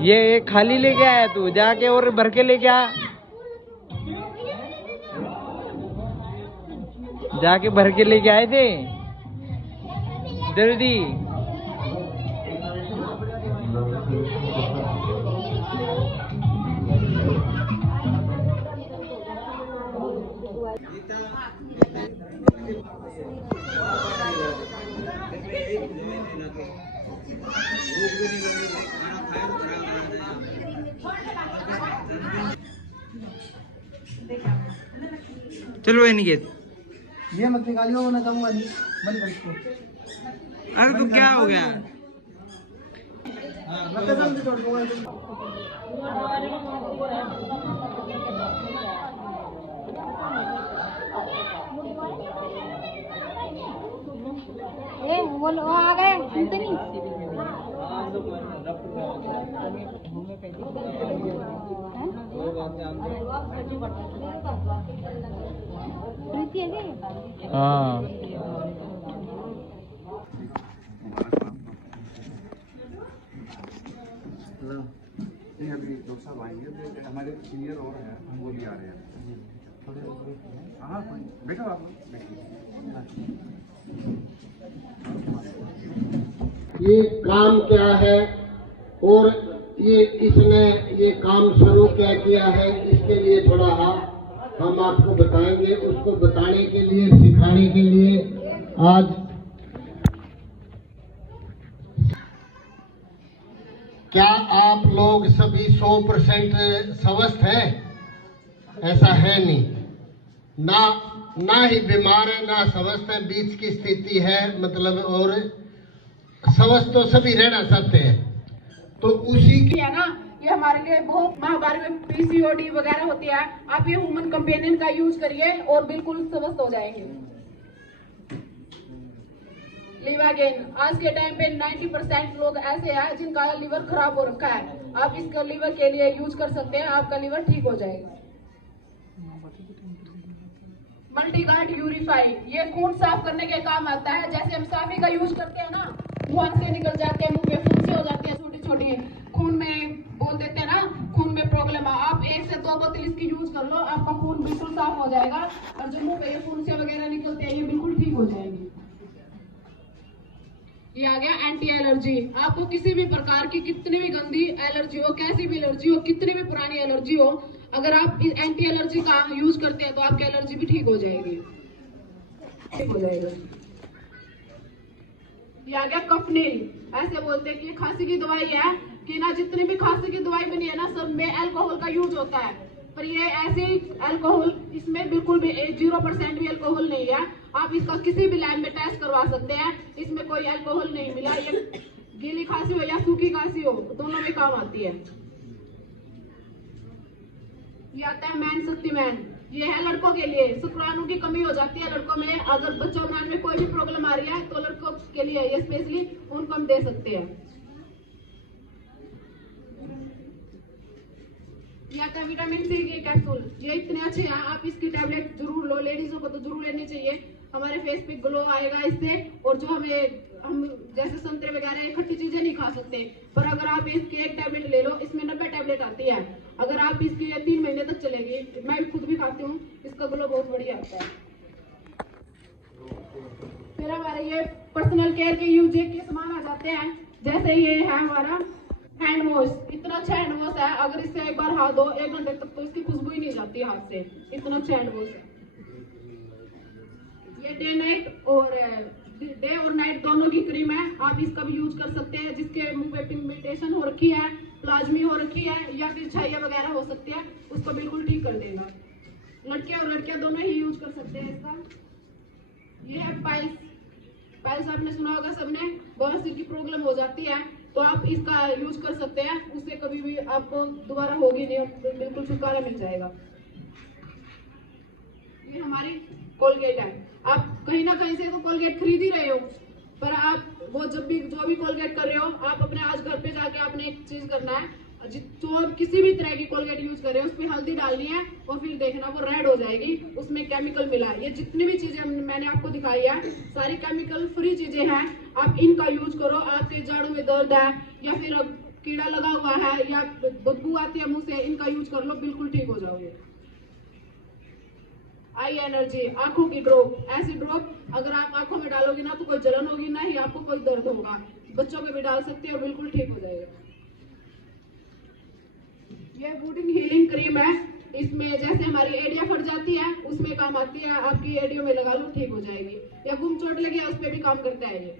ये खाली लेके आया तू, जाके और भर के लेके आ, जाके भर के लेके आए थे जल्दी। चलो निकेत, ये मत निकालियो, मैं कहूँगा नहीं, बंद कर इसको। अरे तो क्या हो गया? मैं कसम से छोड़ दूंगा। वो आ गए, सुनते नहीं। हाँ नहीं, अभी डॉक्टर साहब आएंगे, हमारे सीनियर और हैं, वो भी आ रहे हैं। हाँ बैठो, आप ये काम क्या है और ये इसने ये काम शुरू क्या किया है, इसके लिए थोड़ा हम आपको बताएंगे। उसको बताने के लिए, सिखाने के लिए आज क्या आप लोग सभी 100% स्वस्थ हैं? ऐसा है नहीं, ना ही बीमार है ना स्वस्थ है, बीच की स्थिति है मतलब। और स्वस्थ तो सभी रहना चाहते हैं, तो उसी की है ना, ये हमारे लिए बहुत महामारी में पीसीओडी वगैरह होती है। आप ये ह्यूमन कंपेनियन का यूज करिए और बिल्कुल स्वस्थ हो जाएंगे। लिवागेन, आज के टाइम पे 90% लोग ऐसे हैं जिनका लिवर खराब हो रखा है। आप इसका लिवर के लिए यूज कर सकते हैं, आपका लिवर ठीक हो जाएगा। मल्टीगार्ड यूरिफाई, ये खून साफ करने के काम आता है। जैसे हम साफी का यूज करते हैं ना, मुंह से निकल जाते हैं, मुंह पे फुंसी हो जाती है छोटी छोटी, खून में बोल देते हैं ना, खून में प्रॉब्लम है। आप 1 से 2 बोतल इसकी यूज कर लो, आपका खून बिल्कुल साफ हो जाएगा और जो मुंह पे ये फुंसी वगैरह निकलते हैं ये बिल्कुल ठीक हो जाएंगी। ये आ गया एंटी एलर्जी। आपको किसी भी प्रकार की कितनी भी गंदी एलर्जी हो, कैसी भी एलर्जी हो, कितनी भी पुरानी एलर्जी हो, अगर आप एंटी एलर्जी का यूज करते हैं तो आपकी एलर्जी भी ठीक हो जाएगी, ठीक हो जाएगा। ये आ गया कफनील। ऐसे बोलते हैं कि खांसी की दवाई है कि ना, जितनी भी खांसी की दवाई बनी है ना, सब में अल्कोहल का यूज होता है। पर ये ऐसे अल्कोहल, इसमें बिल्कुल भी 0% भी अल्कोहल नहीं है। आप इसका किसी भी लैब में टेस्ट करवा सकते हैं, इसमें कोई अल्कोहल नहीं मिला। ये गीली खांसी हो या सूखी खांसी हो, दोनों में काम आती है। ये आता है मैन शक्तिमान। ये है लड़कों के लिए, शुक्राणु की कमी हो जाती है लड़कों में, अगर बच्चों बनाने में कोई भी प्रॉब्लम आ रही है तो लड़कों के लिए ये स्पेशली उनको हम दे सकते हैं। ये आता है विटामिन सी के कैप्सूल। ये इतने अच्छे हैं, आप इसकी टैबलेट जरूर लो, लेडीजों को तो जरूर लेनी चाहिए। हमारे फेस पे ग्लो आएगा इससे, और जो हम जैसे संतरे वगैरह खट्टी चीजें नहीं खा सकते, पर अगर आप इसकी एक टैबलेट ले लो, इसमें 90 टैबलेट आती है। अगर आप इसकी 3 महीने तक चलेगी, मैं खुद भी खाती हूँ, इसका ग्लो बहुत बढ़िया आता है। फिर हमारे ये पर्सनल केयर के यूज के सामान आ जाते हैं। जैसे ये है हमारा हैंड वॉश। इतना अच्छा हैंड वॉश है, अगर इससे एक बार हाथ धो 1 घंटे तक तो इसकी खुशबू ही नहीं जाती हाथ से, इतना अच्छा हैंड वॉश है। ये डे और नाइट दोनों की क्रीम है, आप इसका भी यूज कर सकते हैं। जिसके मुंह पे पिगमेंटेशन हो रखी है, प्लाज्मी हो रखी है, या फिर छाइया वगैरह हो सकती है, उसको बिल्कुल ठीक कर देगा। लड़के और लड़कियां दोनों ही यूज कर सकते हैं इसका। ये है पाइल्स। पाइल्स आपने सुना होगा सबने, बहुत सी की प्रॉब्लम हो जाती है तो आप इसका यूज कर सकते हैं, उससे कभी भी आपको दोबारा होगी नहीं, बिल्कुल छुटकारा मिल जाएगा। ये हमारी कोलगेट है। आप कहीं ना कहीं से तो कोलगेट खरीद ही रहे हो, पर आप वो जो भी कोलगेट कर रहे हो, आप अपने आज घर पे जाके आपने एक चीज करना है, जो किसी भी तरह की कोलगेट यूज कर रहे हो उसमें हल्दी डालनी है और फिर देखना वो रेड हो जाएगी, उसमें केमिकल मिला है। ये जितनी भी चीजें मैंने आपको दिखाई है सारी केमिकल फ्री चीजें हैं, आप इनका यूज करो। आपके जड़ों में दर्द है या फिर कीड़ा लगा हुआ है या बदबू आती है मुंह से, इनका यूज कर लो, बिल्कुल ठीक हो जाओगे। आई एनर्जी आंखों की ड्रॉप, ऐसी ड्रॉप अगर आप आंखों में डालोगे ना तो कोई जलन होगी ना ही आपको कोई दर्द होगा। बच्चों को भी डाल सकते हैं, बिल्कुल ठीक हो जाएगा। ये वुडिंग हीलिंग क्रीम है, इसमें जैसे हमारी एडिया फट जाती है उसमें काम आती है, आपकी एडियो में लगा लो ठीक हो जाएगी, या गुम चोट लगी है उस पर भी काम करता है ये।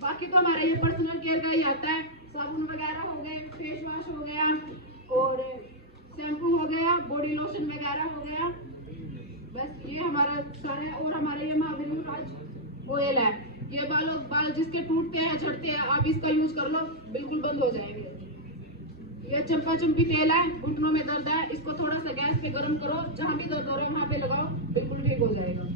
बाकी तो हमारा ये पर्सनल केयर का ही आता है, साबुन वगैरह हो गए, फेस वॉश हो गया और शैम्पू हो गया, बॉडी लोशन वगैरह हो गया, बस ये हमारा सारे। और हमारे ये महावीर राज ऑयल है, ये बाल जिसके टूटते हैं झड़ते हैं आप इसका यूज कर लो, बिल्कुल बंद हो जाएंगे। ये चंपा चंपी तेल है, घुटनों में दर्द है, इसको थोड़ा सा गैस पे गर्म करो, जहाँ भी दर्द हो रहा है वहाँ पे लगाओ, बिल्कुल ठीक हो जाएगा।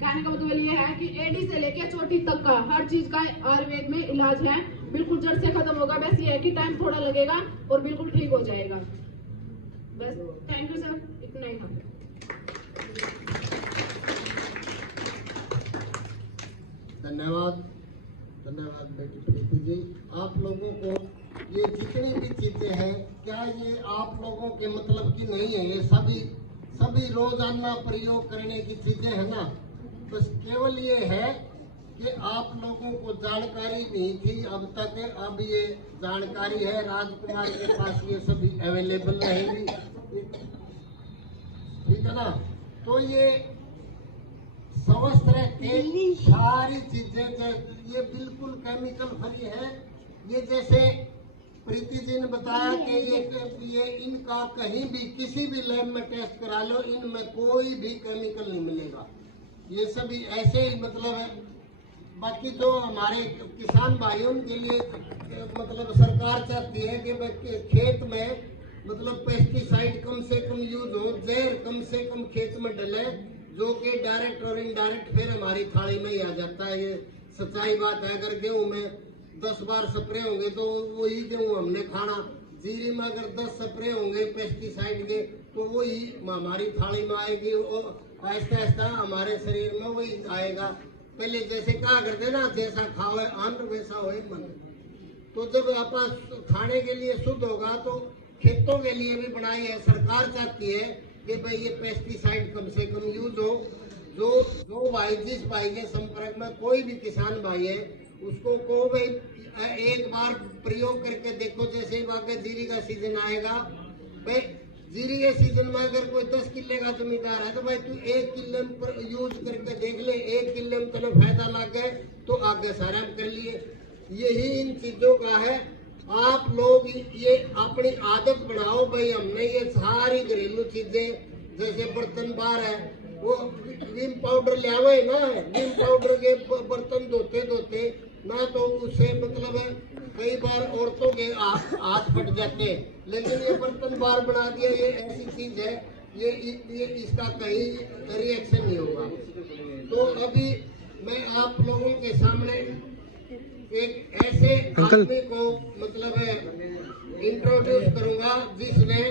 कहने का मतलब ये है कि एडी से लेके चोटी तक का हर चीज का आयुर्वेद में इलाज है, बिल्कुल जड़ से खत्म होगा। बस ये है कि टाइम थोड़ा लगेगा और बिल्कुल ठीक हो जाएगा। बस थैंक यू सर, इतना ही था। धन्यवाद, धन्यवाद बेटी प्रीति जी। आप लोगों को ये जितनी भी चीजें हैं, क्या ये आप लोगों के मतलब की नहीं है? ये सभी रोजाना प्रयोग करने की चीजें हैं ना। बस केवल ये है कि आप लोगों को जानकारी नहीं थी अब तक, अब ये जानकारी है। राजकुमार के पास ये सभी अवेलेबल रहेंगी, ठीक है ना। तो ये स्वस्थ रहते सारी चीजें ये बिल्कुल केमिकल फ्री है। ये जैसे प्रीति जी ने बताया कि ये इनका कहीं भी किसी भी लैब में टेस्ट करा लो, इनमें कोई भी केमिकल नहीं मिलेगा। ये सभी ऐसे ही मतलब है। बाकी जो हमारे किसान भाइयों के लिए मतलब सरकार चाहती है कि खेत में मतलब पेस्टिसाइड कम से कम यूज हो, जहर कम से कम खेत में डले, जो कि डायरेक्ट और इनडायरेक्ट फिर हमारी थाली में ही आ जाता है। ये सच्चाई बात है। अगर गेहूं में 10 बार स्प्रे होंगे तो वही गेहूं हमने खाना, जीरी में अगर 10 स्प्रे होंगे पेस्टिसाइड के तो वही हमारी थाली में आएगी और आहिस्ता आहिस्ता हमारे शरीर में वही आएगा। पहले जैसे कहा करते ना, जैसा खाओ अन्न वैसा हो मन। तो जब आप खाने के लिए शुद्ध होगा तो खेतों के लिए भी बनाई है। सरकार चाहती है कि भाई ये पेस्टिसाइड कम से कम यूज हो। जो भाई जिस भाई के संपर्क में कोई भी किसान भाई है उसको को भाई एक बार प्रयोग करके देखो। जैसे बाकी जीरी का सीजन आएगा, भाई जीरी के सीजन में अगर कोई 10 किले का जमींदार है तो भाई तू 1 किले पर यूज करके देख ले, 1 किले में तेरे फायदा लग गए तो आगे सारा कर लिए। यही इन चीजों का है। आप लोग ये अपनी आदत बनाओ भाई। हमने ये सारी घरेलू चीजें जैसे बर्तन बार है वो विम पाउडर ले आवे ना, विम पाउडर के बर्तन धोते ना तो उससे मतलब कई बार औरतों के हाथ फट जाते हैं, लेकिन ये बर्तन बार बना दिया। ये ऐसी चीज है, ये इसका कहीं रिएक्शन नहीं होगा। तो अभी मैं आप लोगों के सामने एक ऐसे आदमी को मतलब इंट्रोड्यूस करूंगा जिसने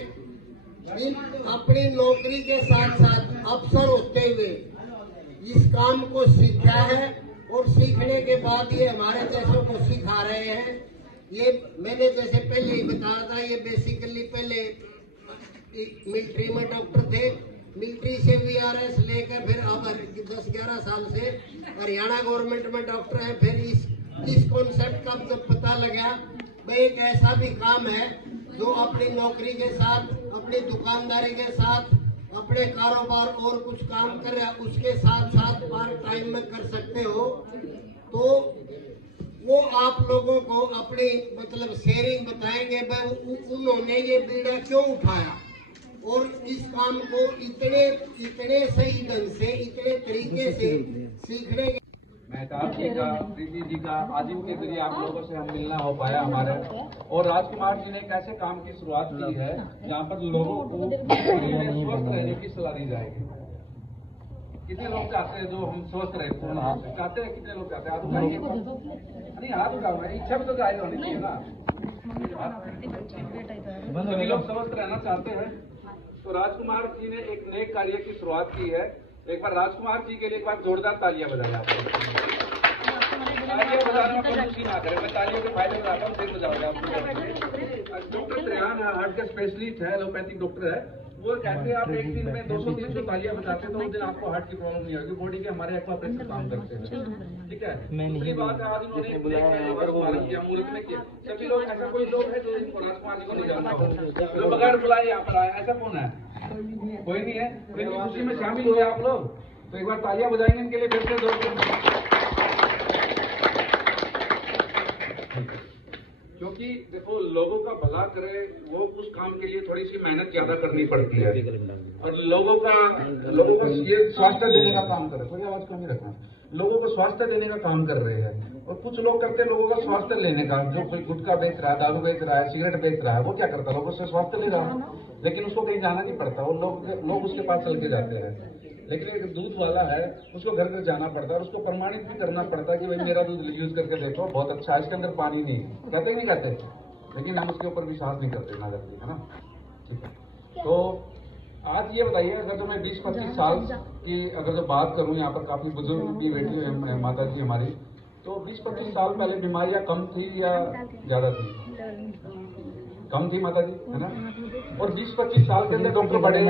अपनी नौकरी के साथ साथ अफसर होते हुए इस काम को सीखा है और सीखने के बाद ये हमारे देशों को सिखा रहे हैं। ये मैंने जैसे पहले ही बताया था, ये बेसिकली पहले मिलिट्री में डॉक्टर थे, मिलिट्री से VRS लेकर फिर अब 10-11 साल से हरियाणा गवर्नमेंट में डॉक्टर है। फिर इस कॉन्सेप्ट का जब पता लगा भाई एक ऐसा भी काम है जो अपनी नौकरी के साथ, अपनी दुकानदारी के साथ, अपने कारोबार और कुछ काम कर रहा है उसके साथ साथ पार्ट टाइम में कर सकते हो, तो वो आप लोगों को अपनी मतलब शेयरिंग बताएंगे भाई उन्होंने ये बीड़ा क्यों उठाया और इस काम को इतने सही ढंग से, इतने तरीके से सीखने के। मेहताब जी का, प्रीति जी का, आज के जरिए आप लोगों से हम मिलना हो पाया हमारे। और राजकुमार जी ने एक ऐसे काम की शुरुआत की है जहाँ पर लोगों को स्वस्थ रहने की सलाह दी जाएगी। कितने लोग चाहते हैं जो हम स्वस्थ रहते चाहते हैं? कितने लोग चाहते हैं? हाथ उठाइए। नहीं हाथ उठाओ, इच्छा भी तो जाहिर होनी चाहिए ना। सभी लोग स्वस्थ रहना चाहते हैं। तो राजकुमार जी ने एक नेक कार्य की शुरुआत की है। एक बार राजकुमार जी के लिए एक बार जोरदार तालियां बजाएं आप। बजाने में कंजूसी ना करें, मैं तालियों के फायदे बताता हूँ, फिर बजाओगे आप। डॉक्टर त्रियान हार्ट के स्पेशलिस्ट है, एलोपैथिक डॉक्टर है, वो कहते हैं आप एक दिन में 200-300 तालियां बजाते हैं तो उस दिन आपको हार्ट की प्रॉब्लम नहीं होगी। बॉडी के हमारे एक्वा प्रेशर काम करते हैं, ठीक है। दूसरी बात है, आज इन्होंने किया मुहूर्त में किया, सभी लोग, ऐसा कोई लोग है जो इनको राजकुमार जी को नहीं जानता हो, जो बगैर बुलाए यहाँ पर आए, ऐसा कौन है? कोई नहीं है। तो इनकी खुशी में शामिल हुए आप लोग, तो एक बार तालियां बजाएंगे इनके लिए फिर से दोस्तों, क्योंकि देखो लोगों का भला करे वो उस काम के लिए थोड़ी सी मेहनत ज्यादा करनी पड़ती है, और लोगों का ये स्वास्थ्य देने का काम कर रहे हैं, थोड़ी आवाज कम ही रखना, लोगों को स्वास्थ्य देने का काम कर रहे हैं। और कुछ लोग करते हैं लोगों का स्वास्थ्य लेने का, जो कोई गुटखा बेच रहा है, दारू बेच रहा है, सिगरेट बेच रहा है, वो क्या करता है, लोगों से स्वास्थ्य ले रहा है, लेकिन उसको कहीं जाना नहीं पड़ता, वो लोग उसके पास चल के जाते हैं। लेकिन एक दूध वाला है, उसको घर घर जाना पड़ता है, उसको प्रमाणित भी करना पड़ता है कि भाई मेरा दूध यूज करके देखो बहुत अच्छा है, इसके अंदर पानी नहीं, कहते नहीं कहते, लेकिन हम उसके ऊपर विश्वास नहीं करते ना करते, है ना। ठीक है, तो आज ये बताइए, अगर जो मैं 20-25 साल की अगर जो बात करूं, यहाँ पर काफी बुजुर्ग भी बैठी हुई है माता जी हमारी, तो 20-25 साल पहले बीमारियां कम थी या ज्यादा थी? कम थी माता जी, है ना। और 20-25 साल के अंदर डॉक्टर बढ़े हैं,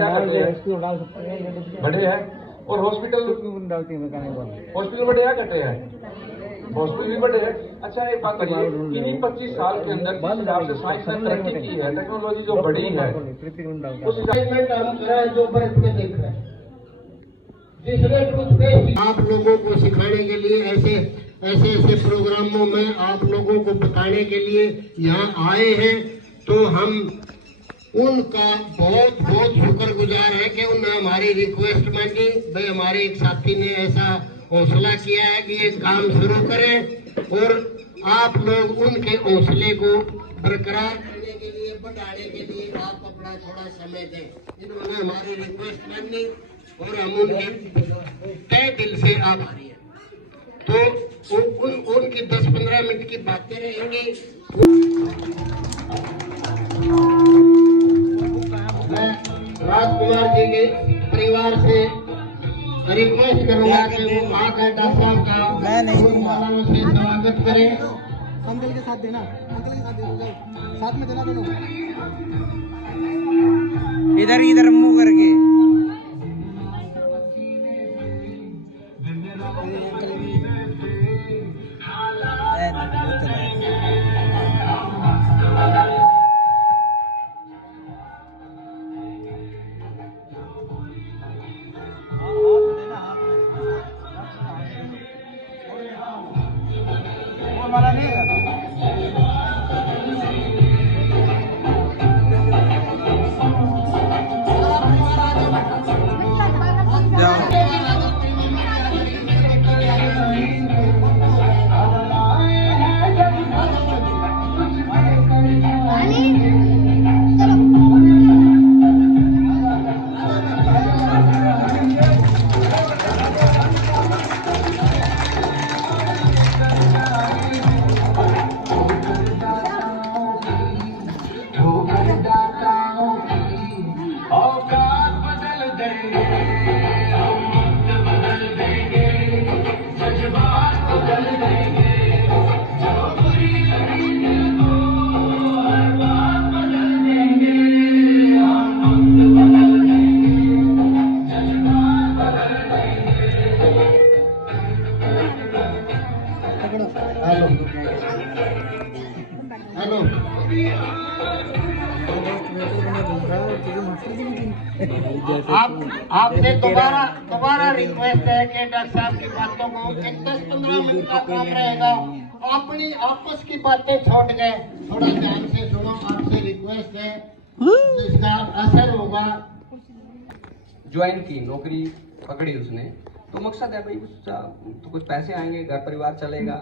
बढ़े हैं, और हॉस्पिटल बढ़े या घटे हैं? हॉस्पिटल भी बढ़े हैं। अच्छा एक बात करिए, इन्हीं 25 साल के अंदर जिस हिसाब से साइंस ने तरक्की की है, टेक्नोलॉजी जो बढ़ी है, उस जो बर्फ में देख रहे हैं, आप लोगों को सिखाने के लिए ऐसे प्रोग्रामों में आप लोगों को बताने के लिए यहाँ आए हैं, तो हम उनका बहुत बहुत शुक्रगुजार है कि उन्होंने हमारी रिक्वेस्ट मानी। भाई हमारे एक साथी ने ऐसा हौसला किया है कि ये काम शुरू करें, और आप लोग उनके हौसले को बरकरार करने के लिए, बढ़ाने के लिए आप अपना थोड़ा समय दें। इन्होंने हमारी रिक्वेस्ट मानी और हम उनके तय दिल से आभारी हैं। तो उनकी 10-15 मिनट की बातें रहेंगी। मैं राजकुमार जी के परिवार से रिक्वेस्ट करूंगा कि वो आकर डॉक्टर साहब का फूलों से स्वागत करें। अंकल के साथ देना, अंकल के साथ देना, साथ में देना दोनों, इधर मुंह करके। वाला नहीं है। हेलो, आपसे दोबारा रिक्वेस्ट है कि डॉक्टर साहब की बातों को 10-15 मिनट का काम रहेगा, अपनी आपस की बातें छोड़ गए, थोड़ा ध्यान से सुनो, आपसे रिक्वेस्ट है, इसका असर होगा। ज्वाइन की नौकरी पकड़ी उसने, तो मकसद है भाई उसका तो कुछ पैसे आएंगे, घर परिवार चलेगा,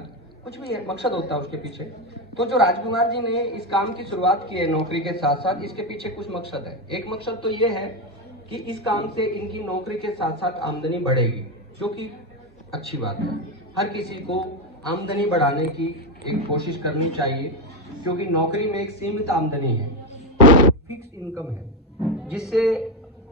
कुछ भी है, मकसद होता है उसके पीछे। तो जो राजकुमार जी ने इस काम की शुरुआत की है नौकरी के साथ साथ, इसके पीछे कुछ मकसद है। एक मकसद तो ये है कि इस काम से इनकी नौकरी के साथ साथ आमदनी बढ़ेगी, जो कि अच्छी बात है। हर किसी को आमदनी बढ़ाने की एक कोशिश करनी चाहिए, क्योंकि नौकरी में एक सीमित आमदनी है, फिक्स इनकम है, जिससे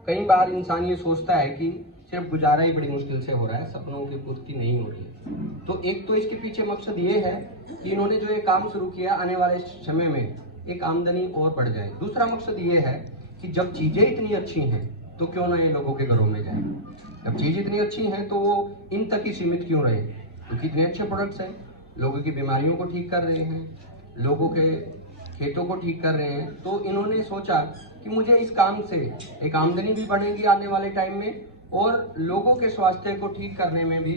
कई बार इंसान ये सोचता है कि सिर्फ गुजारा ही बड़ी मुश्किल से हो रहा है, सपनों की पूर्ति नहीं हो रही है। तो एक तो इसके पीछे मकसद ये है कि इन्होंने जो ये काम शुरू किया, आने वाले समय में एक आमदनी और बढ़ जाए। दूसरा मकसद ये है कि जब चीजें इतनी अच्छी हैं तो क्यों ना ये लोगों के घरों में जाए। जब चीजें इतनी अच्छी हैं तो वो इन तक ही सीमित क्यों रहे, क्योंकि इतने अच्छे प्रोडक्ट्स हैं, लोगों की बीमारियों को ठीक कर रहे हैं, लोगों के खेतों को ठीक कर रहे हैं। तो इन्होंने सोचा कि मुझे इस काम से एक आमदनी भी बढ़ेगी आने वाले टाइम में, और लोगों के स्वास्थ्य को ठीक करने में भी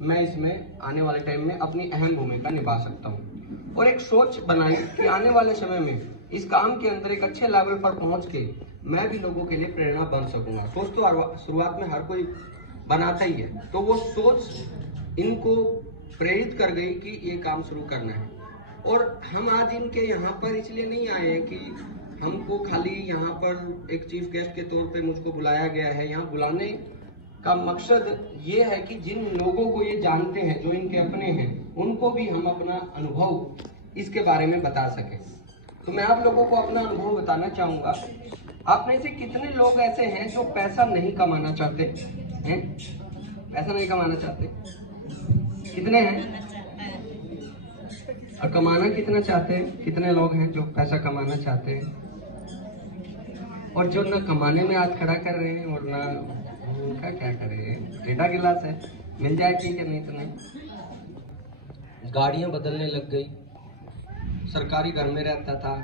मैं इसमें आने वाले टाइम में अपनी अहम भूमिका निभा सकता हूँ। और एक सोच बनाई कि आने वाले समय में इस काम के अंदर एक अच्छे लेवल पर पहुँच के मैं भी लोगों के लिए प्रेरणा बन सकूंगा। सोच तो शुरुआत में हर कोई बनाता ही है, तो वो सोच इनको प्रेरित कर गई कि ये काम शुरू करना है। और हम आज इनके यहाँ पर इसलिए नहीं आए हैं कि हमको खाली यहाँ पर एक चीफ गेस्ट के तौर पे मुझको बुलाया गया है। यहाँ बुलाने का मकसद ये है कि जिन लोगों को ये जानते हैं, जो इनके अपने हैं, उनको भी हम अपना अनुभव इसके बारे में बता सकें। तो मैं आप लोगों को अपना अनुभव बताना चाहूँगा। आप में से कितने लोग ऐसे हैं जो पैसा नहीं कमाना चाहते हैं? पैसा नहीं कमाना चाहते? कितने हैं? और कमाना कितना चाहते हैं? कितने लोग हैं जो पैसा कमाना चाहते हैं और जो ना कमाने में हाथ खड़ा कर रहे हैं और ना उनका क्या करें, टेढ़ा गिलास है, मिल जाए ठीक है, नहीं तो नहीं। गाड़ियां बदलने लग गई, सरकारी घर में रहता था,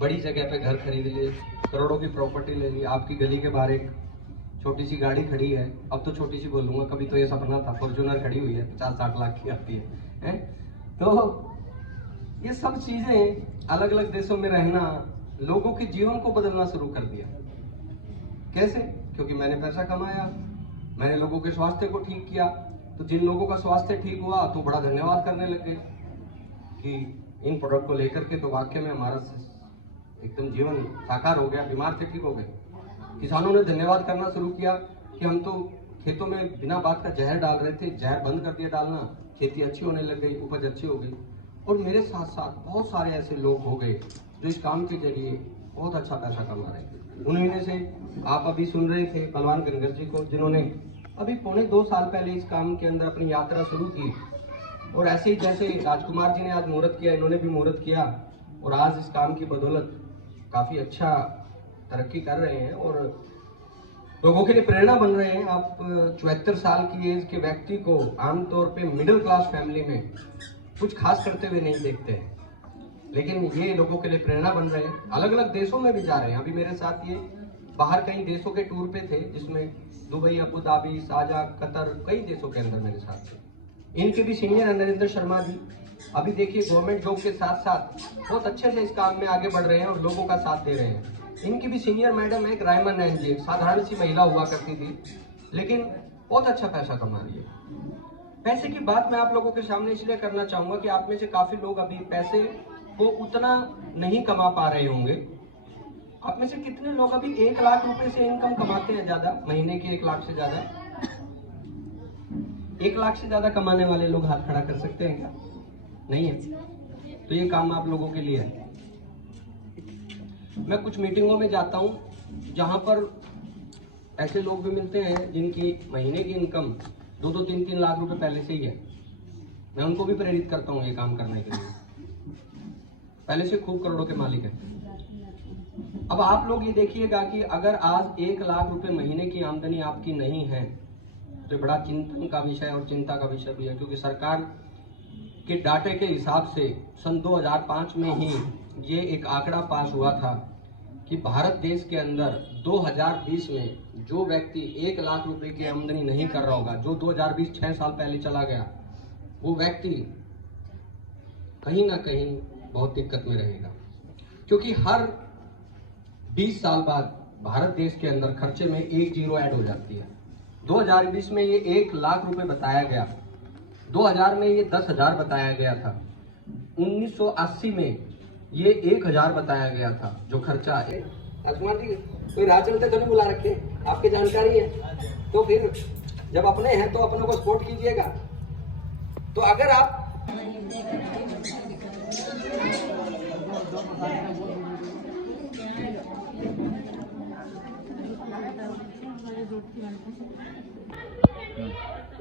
बड़ी जगह पे घर खरीद लिए, करोड़ों की प्रॉपर्टी ले ली, आपकी गली के बाहर एक छोटी सी गाड़ी खड़ी है, अब तो छोटी सी बोलूँगा, कभी तो ये सपना था, फॉर्च्यूनर खड़ी हुई है 50-60 लाख की आती है। तो ये सब चीज़ें, अलग अलग देशों में रहना, लोगों के जीवन को बदलना शुरू कर दिया। कैसे? क्योंकि मैंने पैसा कमाया, मैंने लोगों के स्वास्थ्य को ठीक किया, तो जिन लोगों का स्वास्थ्य ठीक हुआ तो बड़ा धन्यवाद करने लगे कि इन प्रोडक्ट को लेकर के तो वाकई में हमारा एकदम जीवन साकार हो गया, बीमार से ठीक हो गए। किसानों ने धन्यवाद करना शुरू किया कि हम तो खेतों में बिना बात का जहर डाल रहे थे, जहर बंद कर दिया डालना, खेती अच्छी होने लग गई, उपज अच्छी हो गई। और मेरे साथ साथ बहुत सारे ऐसे लोग हो गए जो इस काम के जरिए बहुत अच्छा पैसा कमा रहे थे। उन्हीं में से आप अभी सुन रहे थे बलवान गंगर जी को, जिन्होंने अभी 2.25 साल पहले इस काम के अंदर अपनी यात्रा शुरू की। और ऐसे ही जैसे राजकुमार जी ने आज मुहूर्त किया, इन्होंने भी मुहूर्त किया और आज इस काम की बदौलत काफ़ी अच्छा तरक्की कर रहे हैं और लोगों के लिए प्रेरणा बन रहे हैं। आप 74 साल की एज के व्यक्ति को आमतौर पे मिडिल क्लास फैमिली में कुछ खास करते हुए नहीं देखते हैं, लेकिन ये लोगों के लिए प्रेरणा बन रहे हैं। अलग अलग देशों में भी जा रहे हैं। अभी मेरे साथ ये बाहर कई देशों के टूर पे थे, जिसमें Dubai, Abu Dhabi, Sharjah, Qatar, कई देशों के अंदर मेरे साथ थे। इनके भी सीनियर हैं नरेंद्र शर्मा जी। अभी देखिए गवर्नमेंट जॉब के साथ साथ बहुत अच्छे से इस काम में आगे बढ़ रहे हैं और लोगों का साथ दे रहे हैं। इनकी भी सीनियर मैडम है एक रायमन नैन जी, एक साधारण सी महिला हुआ करती थी, लेकिन बहुत अच्छा पैसा कमा रही है। पैसे की बात मैं आप लोगों के सामने इसलिए करना चाहूँगा कि आप में से काफ़ी लोग अभी पैसे को उतना नहीं कमा पा रहे होंगे। आप में से कितने लोग अभी 1 लाख रुपए से इनकम कमाते हैं ज़्यादा, महीने के 1 लाख से ज़्यादा? 1 लाख से ज़्यादा कमाने वाले लोग हाथ खड़ा कर सकते हैं क्या? नहीं है। तो ये काम आप लोगों के लिए है। मैं कुछ मीटिंगों में जाता हूँ जहाँ पर ऐसे लोग भी मिलते हैं जिनकी महीने की इनकम 2-2, 3-3 लाख रुपए पहले से ही है। मैं उनको भी प्रेरित करता हूँ ये काम करने के लिए, पहले से खूब करोड़ों के मालिक हैं। अब आप लोग ये देखिएगा कि अगर आज 1 लाख रुपए महीने की आमदनी आपकी नहीं है तो बड़ा चिंतन का विषय और चिंता का विषय भी है, क्योंकि सरकार के डाटे के हिसाब से सन 2005 में ही ये एक आंकड़ा पास हुआ था कि भारत देश के अंदर 2020 में जो व्यक्ति 1 लाख रुपए की आमदनी नहीं कर रहा होगा, जो 2020 6 साल पहले चला गया, वो व्यक्ति कहीं ना कहीं बहुत दिक्कत में रहेगा। क्योंकि हर 20 साल बाद भारत देश के अंदर खर्चे में 1 जीरो ऐड हो जाती है। 2020 में ये 1 लाख रुपए बताया गया, 2000 में ये 10,000 बताया गया था, 1980 में ये 1,000 बताया गया था जो खर्चा है। राजकुमार जी कोई राह चलते तो नहीं बुला रखे, आपकी जानकारी है, तो फिर जब अपने हैं तो अपनों को सपोर्ट कीजिएगा। तो अगर आप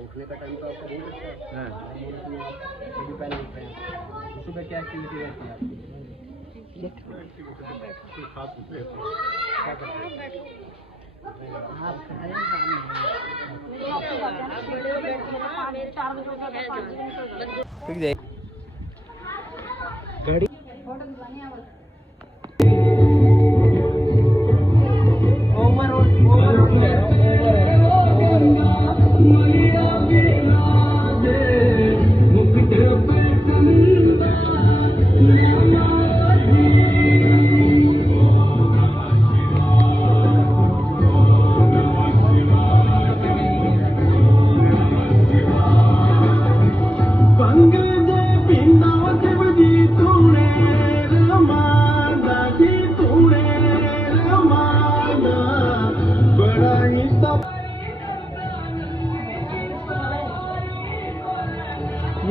उठने का टाइम तो आपका बहुत अच्छा है। सभी पहले उठ रहे हैं। सुबह क्या एक्टिविटी रहती है आपकी? घड़ी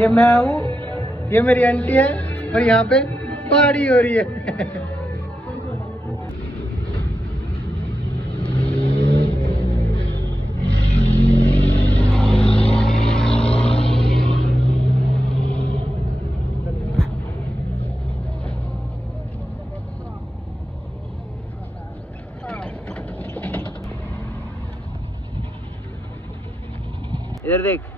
ये मैं हूँ, ये मेरी आंटी है और यहाँ पे पार्टी हो रही है। इधर देख।